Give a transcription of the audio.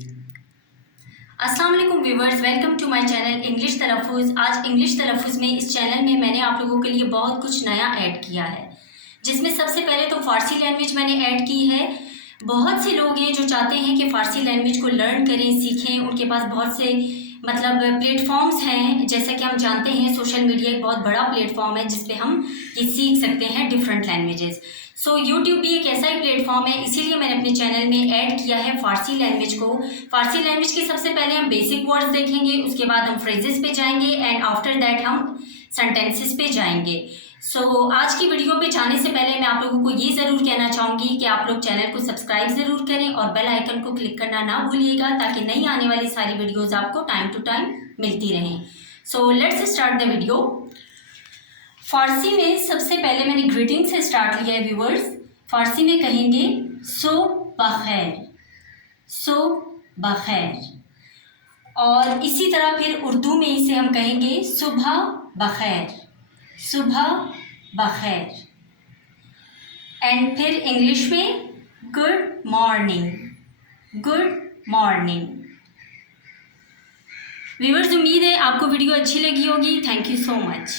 अस्सलाम वालेकुम viewers, welcome to my channel English तलफ़ुज़। आज इंग्लिश तलफ़ुज़ में इस चैनल में मैंने आप लोगों के लिए बहुत कुछ नया ऐड किया है, जिसमें सबसे पहले तो फ़ारसी लैंग्वेज मैंने ऐड की है। बहुत से लोग हैं जो चाहते हैं कि फ़ारसी लैंग्वेज को लर्न करें, सीखें। उनके पास बहुत से प्लेटफॉर्म्स हैं। जैसा कि हम जानते हैं, सोशल मीडिया एक बहुत बड़ा प्लेटफॉर्म है जिस पे हम ये सीख सकते हैं डिफरेंट लैंग्वेजेस। सो यूट्यूब भी एक ऐसा ही प्लेटफॉर्म है, इसीलिए मैंने अपने चैनल में ऐड किया है फ़ारसी लैंग्वेज को। फ़ारसी लैंग्वेज के सबसे पहले हम बेसिक वर्ड्स देखेंगे, उसके बाद हम फ्रेजेस पे जाएंगे एंड आफ्टर दैट हम सेंटेंसेस पे जाएंगे। आज की वीडियो पे जाने से पहले मैं आप लोगों को ये ज़रूर कहना चाहूँगी कि आप लोग चैनल को सब्सक्राइब ज़रूर करें और बेल आइकन को क्लिक करना ना भूलिएगा, ताकि नई आने वाली सारी वीडियोज़ आपको टाइम टू टाइम मिलती रहें। So let's start the video. Farsi में सबसे पहले मैंने ग्रीटिंग से स्टार्ट लिया है व्यूवर्स। फ़ारसी में कहेंगे सुबह खैर, सुबह बखैर। और इसी तरह फिर उर्दू में इसे हम कहेंगे सुबह बखैर, सुबह बखैर। एंड फिर इंग्लिश में good morning, good morning. Viewers, उम्मीद है आपको वीडियो अच्छी लगी होगी। Thank you so much.